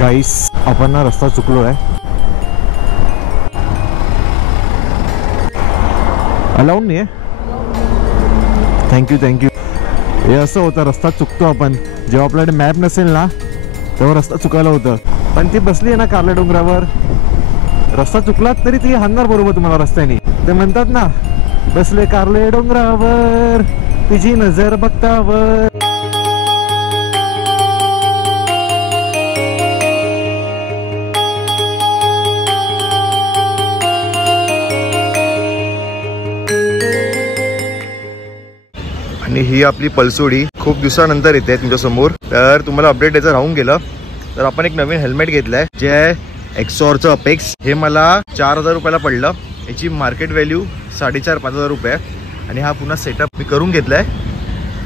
गाईस आपण ना रस्ता चुकलो आहे. अलाउड नाही आहे. Thank you thank you. हे असं होतं, रस्ता चुकतो आपण जेव्हा आपल्याकडे मॅप नसेल ना तेव्हा रस्ता चुकायला होतं. पण ती बसली आहे ना कारल्या डोंगरावर, रस्ता चुकलात तरी ती हाणणार बरोबर तुम्हाला रस्त्याने. ते म्हणतात ना, बसले कारले डोंगरावर तिची नजर बघतावर. आणि ही आपली पलसोडी खूप दिवसानंतर येते तुमच्या समोर. तर तुम्हाला अपडेट द्यायचं राहून गेलं तर आपण एक नवीन हेल्मेट घेतलंय जे आहे एक्सॉरचं अपेक्स. हे मला 4000 रुपयाला पडलं. याची मार्केट व्हॅल्यू 4500-5000 रुपये आहे. आणि हा पुन्हा सेटअप मी करून घेतलाय.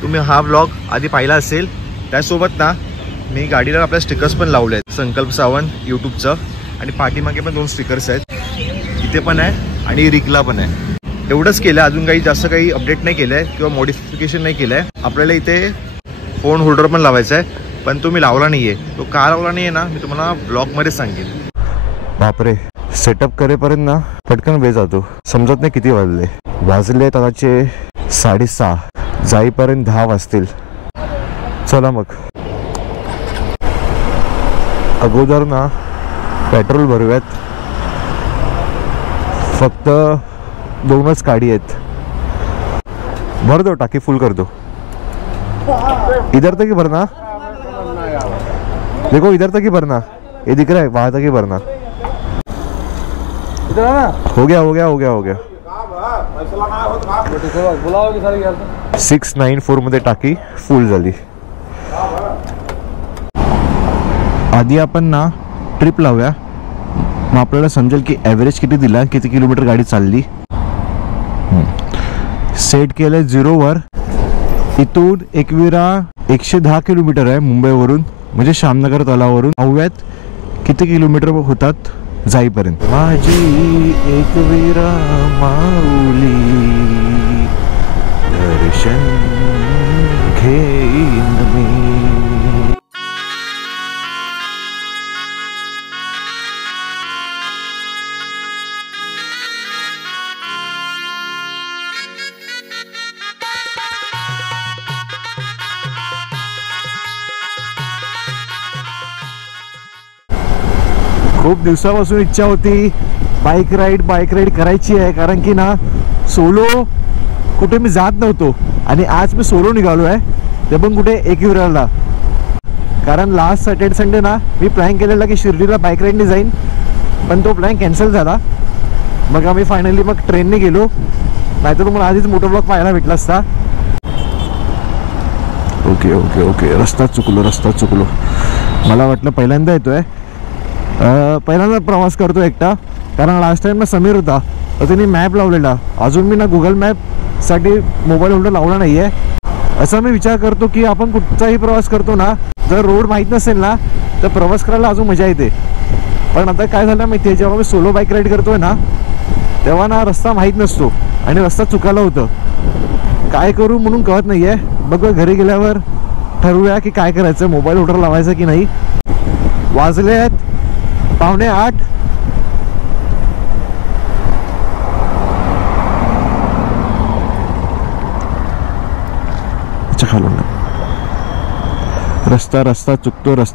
तुम्ही हा व्लॉग आधी पाहिला असेल. त्यासोबत ना मी गाडीला आपल्या स्टिकर्स पण लावले आहेत, संकल्प सावंत यूट्यूबचं. आणि पाठीमागे पण 2 स्टिकर्स आहेत, इथे पण आहे आणि रिकला पण आहे. एवढंच केलं, अजून काही जास्त काही अपडेट नाही केलं आहे किंवा मॉडिफिकेशन नाही केलं आहे. आपल्याला इथे फोन होल्डर पण लावायचा आहे, पण तो मी लावला नाही आहे. तो का लावला नाही आहे ना मी तुम्हाला ब्लॉगमध्ये सांगेन. बापरे, सेटअप करेपर्यंत ना पटकन वेळ जातो, समजत नाही किती वाजले. वाजले ताचे 6:30, जाईपर्यंत 10 वाजतील. चला मग अगोदर ना पेट्रोल भरूयात. फक्त 2च गाडी आहेत. भर दो, टाकी फुल कर दो. इधर तक ही भरना, देखो इधर तक ही भरना. ये दिख रहा है, वहां तक ही भरना. हो गया हो गया हो गया हो गया. 694 मध्ये टाकी फुल झाली. आधी आपण ना ट्रिप लावूया, मग आपल्याला समजेल की ॲव्हरेज किती दिला, किती किलोमीटर गाडी चालली. सेट केलं 0वर. इथून एकविरा 110 किलोमीटर आहे मुंबईवरून, म्हणजे श्यामनगर तलावरून. पाहूयात किती किलोमीटर होतात जाईपर्यंत. माझी एकविरा माऊली दर्शन घेईन मी. खूप दिवसापासून इच्छा होती बाईक राईड करायची आहे, कारण की ना सोलो कुठे मी जात नव्हतो. आणि आज मी सोलो निघालो आहे, ते पण कुठे एकविराला. कारण लास्ट सॅटर्डे संडे ना मी प्लॅन केलेला की शिर्डीला बाईक राईडने जाईन, पण तो प्लॅन कॅन्सल झाला. मग आम्ही फायनली मग ट्रेनने गेलो, नाहीतर तुम्हाला आधीच मोठा ब्लॉग पाहायला भेटला असता. ओके ओके ओके, रस्ता चुकलो. मला वाटलं पहिल्यांदा येतोय, पहिल्यांदा प्रवास करतो एकटा. कारण लास्ट टाइम ना समीर होता, तर त्यांनी मॅप लावलेला. अजून मी ना गुगल मॅपसाठी मोबाईल होल्डर लावला नाही आहे. असा मी विचार करतो की आपण कुठचाही प्रवास करतो ना, जर रोड माहीत नसेल ना तर प्रवास करायला अजून मजा येते. पण आता काय झालं माहिती आहे, जेव्हा मी सोलो बाईक राईड करतोय ना तेव्हा ना रस्ता माहीत नसतो आणि रस्ता चुकायला होतं. काय करू म्हणून कळत नाही आहे. बघ घरी गेल्यावर ठरवूया की काय करायचं, मोबाईल होल्डर लावायचं की नाही. वाजले आहेत 7:45. रस्ता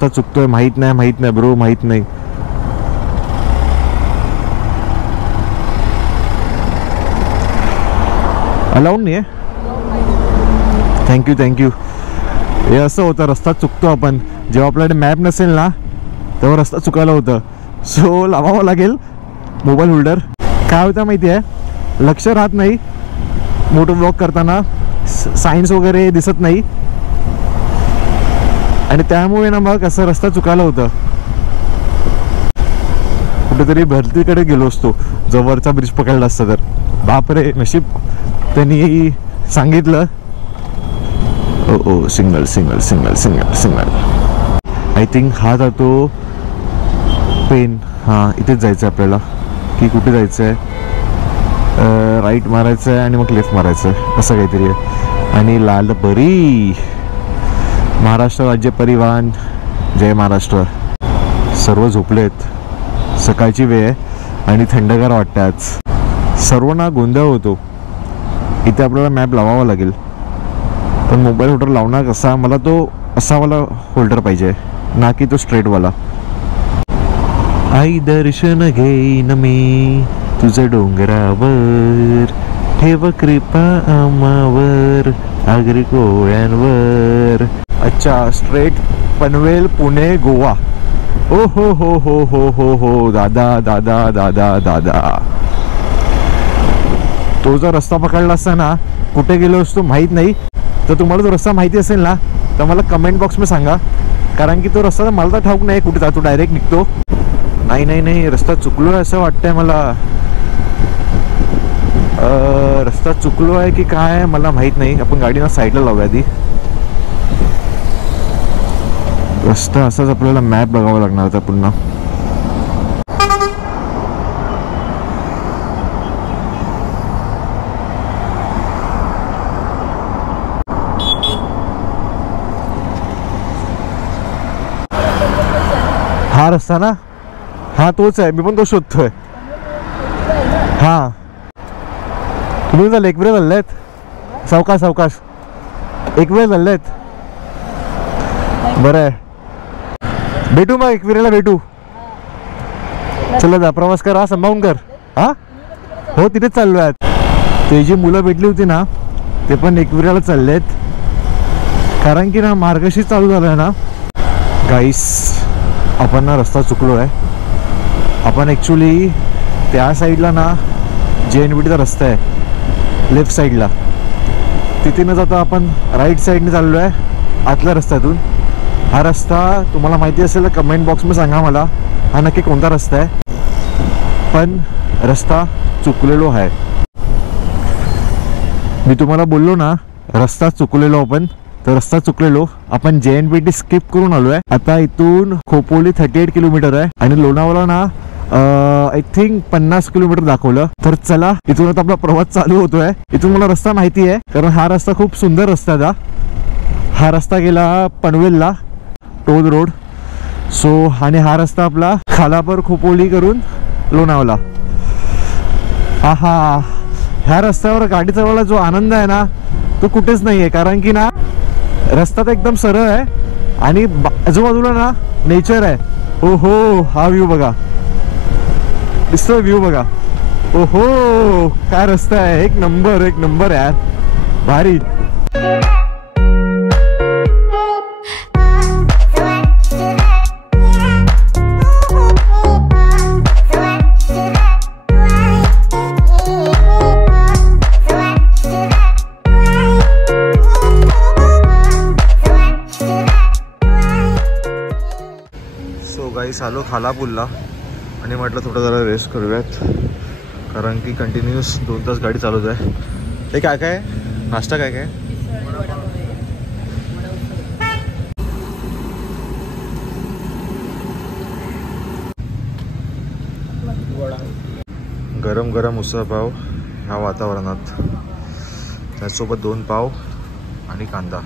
चुकतोय. माहित नाही ब्रो, माहित नाही. अलाउड नाही आहे. थँक्यू. हे असं होतं, रस्ता चुकतो आपण जेव्हा आपल्याकडे मॅप नसेल ना तेव्हा रस्ता चुकायला होतं. सो लावावं लागेल मोबाईल होल्डर. काय होतं माहिती आहे, लक्ष राहत नाही मोटो ब्लॉग करताना, सायन्स वगैरे दिसत नाही, आणि त्यामुळे ना मग असं रस्ता चुकायला होतं. कुठेतरी भरतीकडे गेलो असतो, जवळचा ब्रिज पकडला असता तर. बापरे, नशीब त्यांनी सांगितलं. ओ सिग्नल. आय थिंक हा जातो पेन. हां, इथेच जायचं आहे आपल्याला. की कुठे जायचं आहे, राईट मारायचं आहे आणि मग लेफ्ट मारायचं आहे, असं काहीतरी आहे. आणि लालपरी महाराष्ट्र राज्य परिवहन, जय महाराष्ट्र. सर्व झोपले आहेत. सकाळची वेळ आहे आणि थंडगार वाटतं आज. सर्वांना गोंधळ होतो. इथे आपल्याला मॅप लावावा लागेल, पण मोबाईल होल्डर लावणार कसा? मला तो असावाला होल्डर पाहिजे, ना की तो स्ट्रेटवाला. आई दर्शन घेईन मी तुझं डोंगरावर, ठेव कृपा आम्हावर आगरी कोळ्यांवर. अच्छा, स्ट्रेट पनवेल पुणे गोवा. ओ हो हो हो हो हो हो दादा दादा दादा दादा. तो जर रस्ता पकडला असता ना, कुठे गेलो असतो माहीत नाही. तर तुम्हाला जो रस्ता माहिती असेल ना, तर मला कमेंट बॉक्समध्ये सांगा, कारण की तो रस्ता मला तर ठाऊक नाही कुठे जातो. डायरेक्ट निघतो. नाही नाही नाही, रस्ता चुकलो आहे असं वाटतंय मला. रस्ता चुकलो आहे की काय मला माहीत नाही. आपण गाडी ना साईडला लावूया आधी. रस्ता असाच आपल्याला मॅप बघावा लागणार होता पुन्हा. हा रस्ता ना, हा तोच आहे. मी पण तो शोधतोय. हा तुम्ही झालं एक वेळ चाललेत. सावकाश सावकाश, एक वेळ चाललेत. बरं आहे, भेटू मग एकविरेला भेटू. चला जा, प्रवास करा, सांभाळून कर. हा हो, तिथेच चाललो आहेत. ते जी मुलं भेटली होती ना, ते पण एकविरेला चाललेत. कारण की ना मार्गशीर चालू झाला आहे ना. गाईस, आपण ना रस्ता चुकलो आहे. आपण ॲक्च्युली त्या साईडला ना JNPTचा रस्ता आहे, लेफ्ट साईडला. तिथे न जाता आपण राईट साईडने चाललो आहे, आतल्या रस्त्यातून. हा रस्ता तुम्हाला माहिती असेल तर कमेंट बॉक्समध्ये सांगा मला, हा नक्की कोणता रस्ता आहे. पण रस्ता चुकलेलो आहे. मी तुम्हाला बोललो ना रस्ता चुकलेलो आपण, तर रस्ता चुकलेलो. आपण JNPT स्किप करून आलो आहे. आता इथून खोपोली 38 किलोमीटर आहे आणि लोणावळा ना आय थिंक 50 किलोमीटर दाखवलं. तर चला, इथून आता आपला प्रवास चालू होतोय. इथून मला रस्ता माहिती आहे, कारण हा रस्ता खूप सुंदर रस्ता आहे. हा रस्ता गेला पनवेलला, टोल रोड. सो आणि हा रस्ता आपला खालापर खोपोली करून लोणावळा. आहा, ह्या रस्त्यावर गाडी चालवायला जो आनंद आहे ना, तो कुठेच नाही आहे. कारण की ना रस्ता तर एकदम सरळ आहे आणि आजूबाजूला ना नेचर आहे. ओ हो, हा व्ह्यू बघा, दिसतोय व्ह्यू बघा. ओ हो, काय रस्ता आहे, एक नंबर एक नंबर यार, भारी. गाईस, आलो खालापूरला आणि म्हटलं थोडं जरा रेस्ट करूयात, कारण की कंटिन्यूस 2 तास गाडी चालवत आहे. ते काय काय नाश्ता काय काय? गरम गरम उसळ पाव ह्या वातावरणात, त्यासोबत 2 पाव आणि कांदा.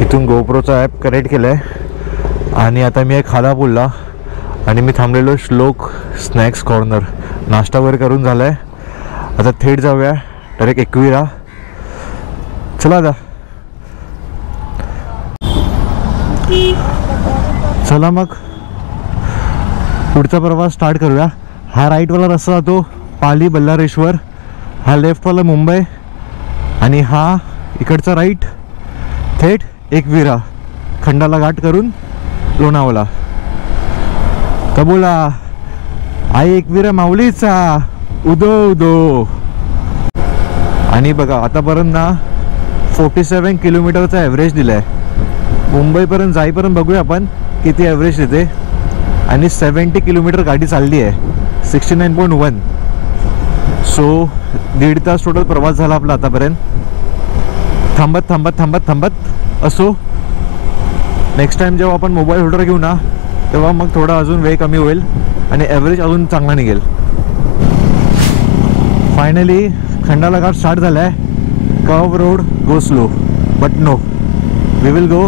इथून गोप्रोचा ॲप कनेक्ट केला आहे आणि आता मी आहे खालापूरला आणि मी थांबलेलो श्लोक स्नॅक्स कॉर्नर. नाश्ता वगैरे करून झाला आहे. आता थेट जाऊया डायरेक्ट एकविरा. चला आता, चला मग पुढचा प्रवास स्टार्ट करूया. हा राईटवाला रस्ता जातो पाली बल्लारेश्वर, हा लेफ्टवाला मुंबई आणि हा इकडचा राईट थेट एकविरा, खंडाला घाट करून लोणावळा. तर बोला, आई एकविरा माऊलीचा उदो उदो. आणि बघा आतापर्यंत ना 47 किलोमीटरचा ॲव्हरेज दिला आहे. मुंबईपर्यंत जाईपर्यंत बघूया आपण किती ॲव्हरेज देते. आणि 70 किलोमीटर गाडी चालली आहे, 69.1. सो 1.5 तास टोटल प्रवास झाला आपला आतापर्यंत. थांबत थांबत थांबत थांबत असो. नेक्स्ट टाइम जेव्हा आपण मोबाईल होल्डर घेऊ ना, तेव्हा मग थोडा अजून वेळ कमी होईल आणि ॲव्हरेज अजून चांगला निघेल. फायनली खंडाला घाट स्टार्ट झाला आहे. Curve road go slow but no, we will go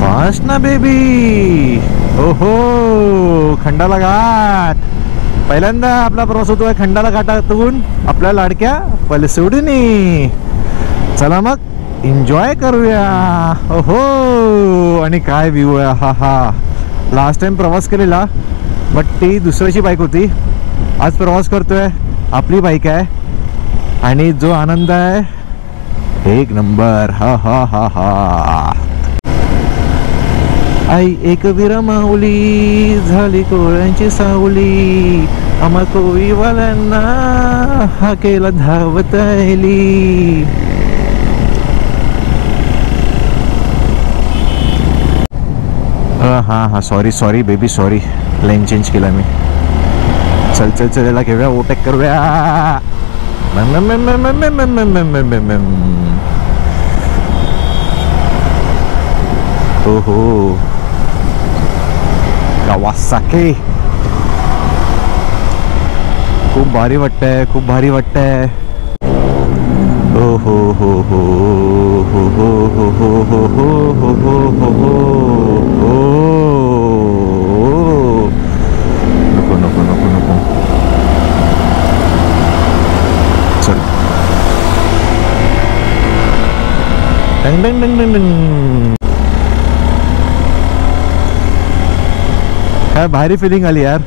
fast ना बेबी. ओहो, खंडाला घाट. पहिल्यांदा आपला प्रवास होतोय खंडाला घाटातून आपल्या लाडक्या पलसोडीने. चला मग एन्जॉय करूया. ओहो, आणि काय व्ह्यू आहे. हा हा, लास्ट टाइम प्रवास केलेला बट ती दुसऱ्याची बाईक होती. आज प्रवास करतोय आपली बाईक आहे आणि जो आनंद आहे एक नंबर. हा हा हा हा. आई एक विरमावली झाली कोळ्यांची सावली. आम्हा कोळीवाल्यांना हा केला धावत आली. हा हा, sorry sorry baby, sorry. Line change केला मी. चल चल चल, याला घेऊया, ओटॅक करूया. हो हो, कावासाकी. खूप भारी वाटतंय, खूप भारी वाटतंय. हो हो हो हो हो हो हो हो हो हो हो हो हो. नको नको नको नको. चल. डंग डंग डंग डंग डंग. काय भारी फिलिंग आली यार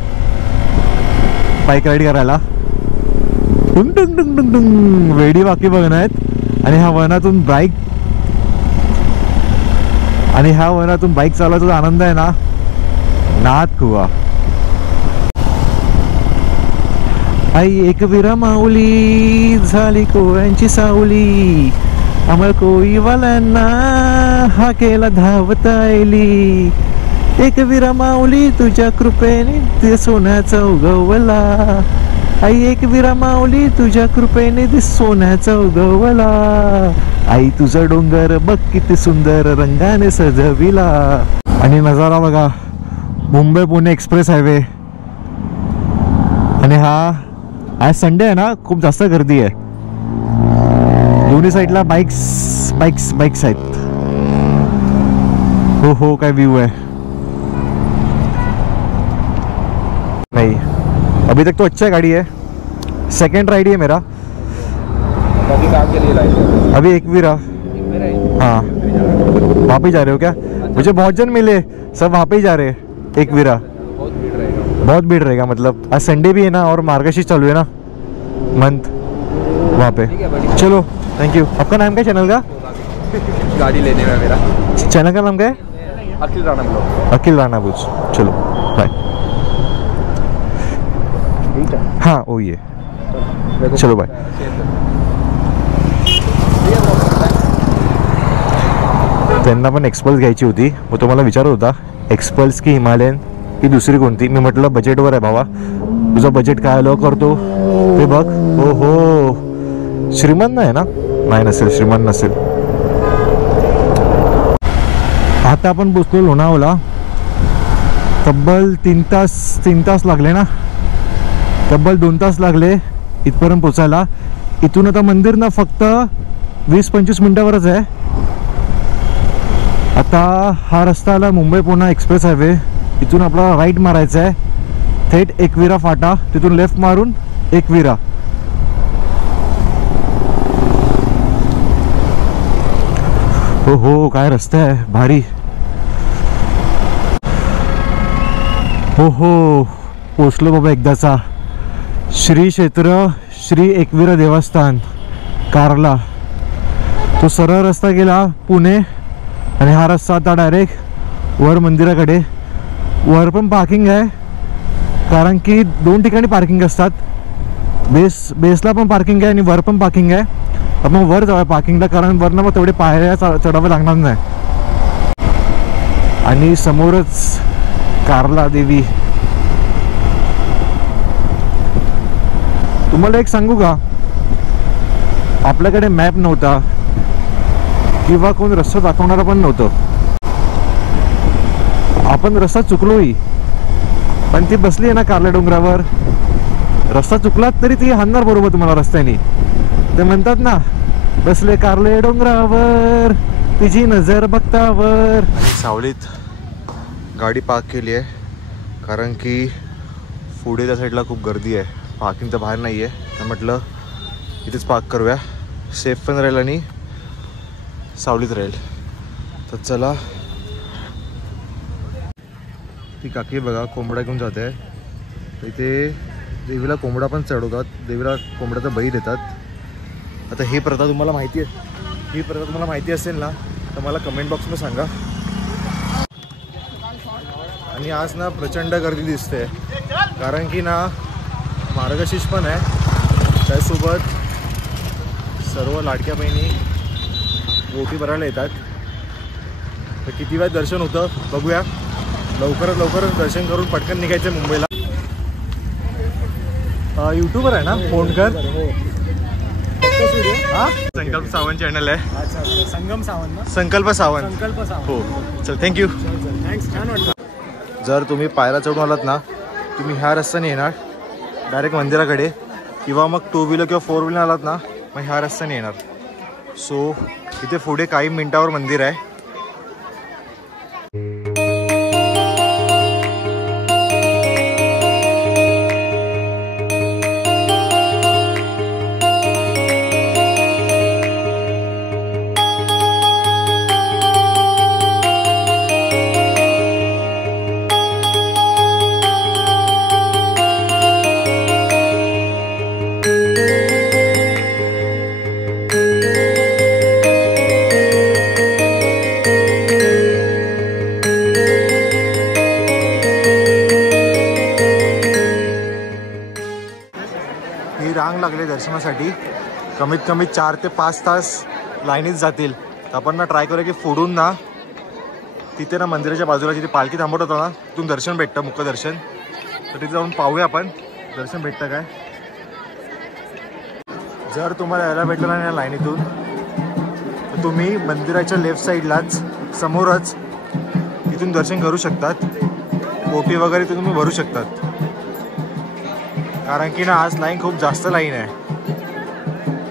बाईक राईड करायला. डुंग डुंग डुंग डुंग डुंग. वेडी वाकी बघणार आहेत आणि ह्या वनातून बाईक चालवायचा आनंद आहे ना, नाद खुवा. आई एक विरमावली झाली कोळ्यांची सावली. आम्हाला कोळीवाल्यांना हा केला धावत आली. एक विरमावली तुझ्या कृपेने ते सोन्याचा उगवला. आई एक विरमावली तुझ्या कृपेने ते सोन्याचा उगवला. आई तुझा डोंगर बघ किती सुंदर रंगाने सजविला. आणि नजारा बघा, मुंबई पुणे एक्सप्रेस हायवे. आणि हा आज संडे आहे ना, खूप जास्त गर्दी आहे. दोन्ही साईडला बाइक्स बाइक्स बाइक्स आहेत. हो हो, काय व्ह्यू है. नहीं, अभी तक तो अच्छा गाड़ी है. सेकंड राइड है मेरा. अभी कहाँ के लिए लाए? अभी एकवीरा. हाँ, वहाँ पे जा रहे हो क्या? मुझे बहुत जन मिले, सब वहाँ पे ही जा रहे हैं एकवीरा. बहुत भीड़ रहेगा. बहुत भीड़ रहेगा, मतलब आज संडे भी है ना और मार्गशीर्ष चालू है ना मंथ वहाँ पे. ठीक है, बढ़िया. चलो, थैंक यू. आपका नाम क्या है चैनल का? गाड़ी लेने में मेरा चैनल का नाम क्या है? अखिल राणा ब्लॉग. अखिल राणा बुझ. चलो बाय. ठीक है. हाँ वो ये. चलो बाय. त्यांना पण एक्सपल्स घ्यायची होती. मग तो मला विचारत होता एक्सपल्स की हिमालयन की दुसरी कोणती. मी म्हटलं बजेटवर आहे भावा, तुझं बजेट काय अलाव करतो ते बघ. हो हो, श्रीमंत आहे ना? नाही नसेल, श्रीमंत नसेल. आता आपण पोचलो लोणावळा. तब्बल 3 तास लागले ना, तब्बल 2 तास लागले इथपर्यंत पोचायला. इथून आता मंदिर ना फक्त 20-25 मिनिटावरच आहे. आता हा रस्ता आला मुंबई पुणे एक्सप्रेस हायवे. इथून आपला राईट मारायचा आहे थेट एकवीरा फाटा. तिथून लेफ्ट मारून एकवीरा. हो हो, काय रस्ता आहे भारी. हो हो, पोचलो बाबा एकदाचा. श्री क्षेत्र श्री एकवीरा देवस्थान कारला. तो सरळ रस्ता गेला पुणे आणि हा रस्ता आता डायरेक्ट वर मंदिराकडे. वर पण पार्किंग आहे, कारण की 2 ठिकाणी पार्किंग असतात. बेसला पण पार्किंग आहे आणि वर पण पार्किंग आहे. आपण वर जाऊया पार्किंगला, कारण वरनं मग तेवढे पायऱ्या चढावे लागणार नाही. आणि समोरच कारला देवी. तुम्हाला एक सांगू का, आपल्याकडे मॅप नव्हता किंवा कोण रस्ता दाखवणारा पण नव्हतं. आपण रस्ता चुकलोही, पण ती बसली आहे ना कारल्या डोंगरावर. रस्ता चुकलात तरी ती हाणणार बरोबर तुम्हाला रस्त्याने. ते म्हणतात ना, बसले कारले डोंगरावर तुझी नजर बघतावर. आणि सावलीत गाडी पार्क केली आहे कारण की पुढे त्या साईडला खूप गर्दी आहे. पार्किंग तर बाहेर नाही आहे, तर म्हटलं इथेच पार्क करूया. सेफ पण राहील आणि सावलीत राहील. तर चला. ती काकी बघा कोंबडा घेऊन जाते. इथे देवीला कोंबडा पण चढवतात, देवीला कोंबड्याचा बळी देतात. आता ही प्रथा तुम्हाला माहिती आहे, ही प्रथा तुम्हाला माहिती असेल ना तर मला कमेंट बॉक्समध्ये सांगा. आणि आज ना प्रचंड गर्दी दिसते कारण की ना मार्गशीर्ष पण आहे, त्यासोबत सर्व लाडक्या बहिणी ओटी भरायला येतात. तर किती वेळ दर्शन होतं बघूया. लवकरात लवकर दर्शन करून पटकन निघायचं मुंबईला. यूट्यूबर आहे ना फोनकर. हा संकल्प सावंत चॅनल आहे. संकल्प सावंत. हो चल थँक्यू. छान वाटतं. जर तुम्ही पायऱ्या चढून आलात ना, तुम्ही ह्या रस्त्याने येणार डायरेक्ट मंदिराकडे, किंवा मग 2 व्हीलर किंवा 4 व्हीलर आलात ना मग ह्या रस्त्याने येणार. सो इथे पुढे काही मिनिटावर मंदिर आहे. रांग लागले दर्शनासाठी. कमीत कमी 4 ते 5 तास लाईनीत जातील. तर आपण ना ट्राय करूया की फोडून ना तिथे ना मंदिराच्या बाजूला जिथे पालखी थांबवत होता ना तिथून दर्शन भेटतं, मुख्य दर्शन. तर तिथे जाऊन पाहूया आपण दर्शन भेटतं काय. जर तुम्हाला यायला भेटलं नाही या लाईनीतून तर तुम्ही मंदिराच्या लेफ्ट साईडलाच समोरच तिथून दर्शन करू शकतात. ओटी वगैरे ते तुम्ही भरू शकतात. कारण की ना आज लाईन खूप जास्त लाईन आहे.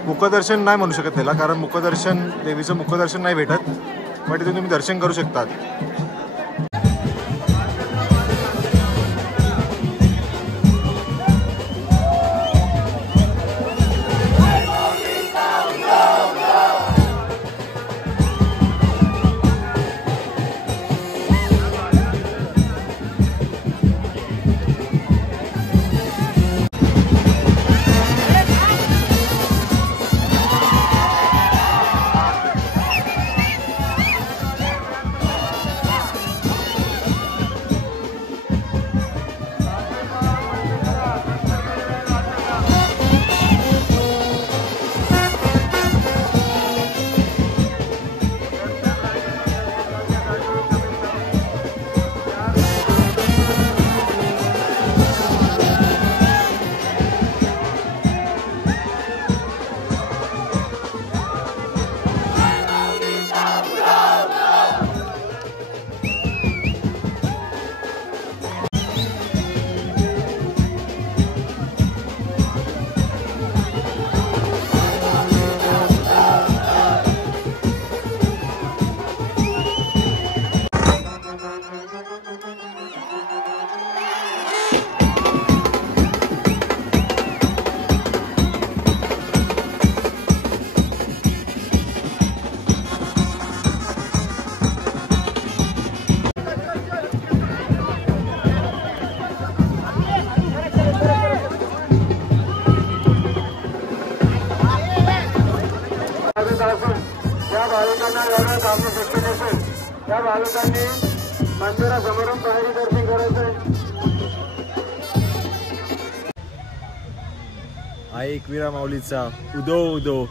मुखदर्शन नाही म्हणू शकत त्याला, कारण मुखदर्शन देवीचं मुखदर्शन नाही भेटत, पण तिथे तुम्ही दर्शन करू शकतात. त्या भाविकांनी मंदिरासमोरून पायरी दर्शन करायचंय. आई एकविरा माऊलीचा उदो उदो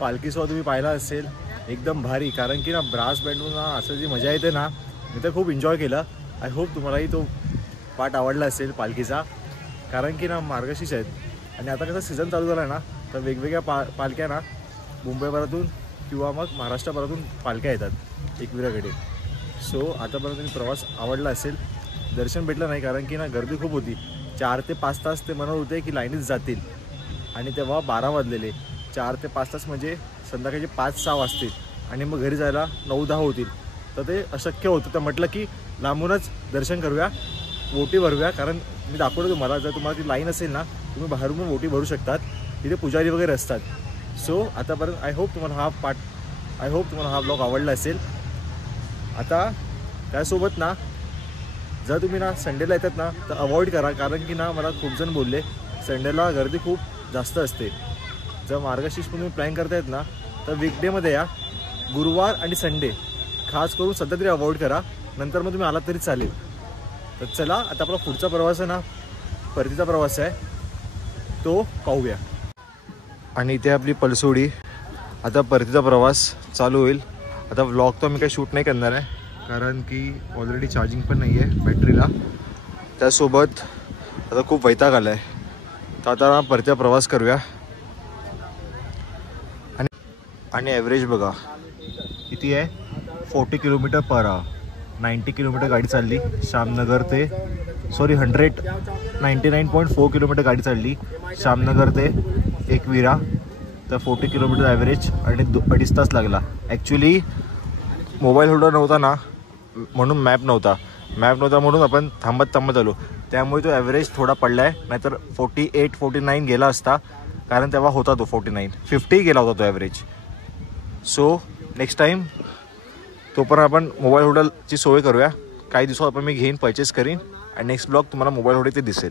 पालखीसोबत तुम्ही पाहिला असेल, एकदम भारी. कारण की ना ब्रास बँडून ना असं जी मजा येते ना, मी तर खूप एन्जॉय केलं. आय होप तुम्हालाही तो पार्ट आवडला असेल पालखीचा. कारण की ना मार्गशीर्ष आहेत आणि आता कसं सीझन चालू झाला आहे ना, तर वेगवेगळ्या पालख्या ना मुंबईभरातून किंवा मग महाराष्ट्रभरातून पालख्या येतात एकविराकडे. सो आतापर्यंत तुम्ही प्रवास आवडला असेल. दर्शन भेटलं नाही कारण की ना गर्दी खूप होती. 4 ते 5 तास ते म्हणत होते की लाईनीत जातील आणि तेव्हा 12 वाजलेले. 4 ते 5 तास म्हणजे संध्याकाळचे 5-6 वाजतील आणि मग घरी जायला 9-10 होतील, तर ते अशक्य होतं. तर म्हटलं की लांबूनच दर्शन करूया, ओटी भरूया. कारण मी दाखवलं तुम्हाला, जर तुम्हाला ती लाईन असेल ना तुम्ही बाहेरून पण ओटी भरू शकतात, तिथे पुजारी वगैरे असतात. सो आतापर्यंत आय होप तुम्हाला हा ब्लॉग आवडला असेल. आता त्यासोबत ना जर तुम्ही ना संडेला येतात ना तर अवॉइड करा, कारण की ना मला खूप जण बोलले संडेला गर्दी खूप जास्त असते. जर मार्गशीर्ष तुम्ही प्लॅन करतायत ना तर वीकडेमध्ये या. गुरुवार आणि संडे खास करून सध्या तरी अवॉइड करा, नंतर मग तुम्ही आलात तरी चालेल. तर चला आता आपला पुढचा प्रवास आहे ना परतीचा प्रवास आहे, तो पाहूया. आणि इथे आपली पलसोडी. आता परतीचा प्रवास चालू होईल. आता व्लॉग तर मी काही शूट नाही करणार आहे, कारण की ऑलरेडी चार्जिंग पण नाही आहे बॅटरीला. त्यासोबत आता खूप वैताग आला आहे, तर आता परतीचा प्रवास करूया. आणि ॲव्हरेज बघा किती आहे, 40 किलोमीटर पर आवर. 90 किलोमीटर गाडी चालली श्यामनगर ते 199.4 किलोमीटर गाडी चालली श्यामनगर ते एकविरा. तर 40 किलोमीटर ॲव्हरेज आणि 2.5 तास लागला. ॲक्च्युली मोबाईल होल्डर नव्हता ना, म्हणून मॅप नव्हता म्हणून आपण थांबत आलो, त्यामुळे तो ॲव्हरेज थोडा पडला आहे. नाहीतर 48-49 गेला असता, कारण तेव्हा होता तो 49-50 गेला होता तो ॲव्हरेज. सो नेक्स्ट टाईम तोपर्यंत आपण मोबाईल होल्डरची सोय करूया. काही दिवसात आपण मी घेईन, परचेस करीन आणि नेक्स्ट ब्लॉग तुम्हाला मोबाईल होल्डर ते दिसेल.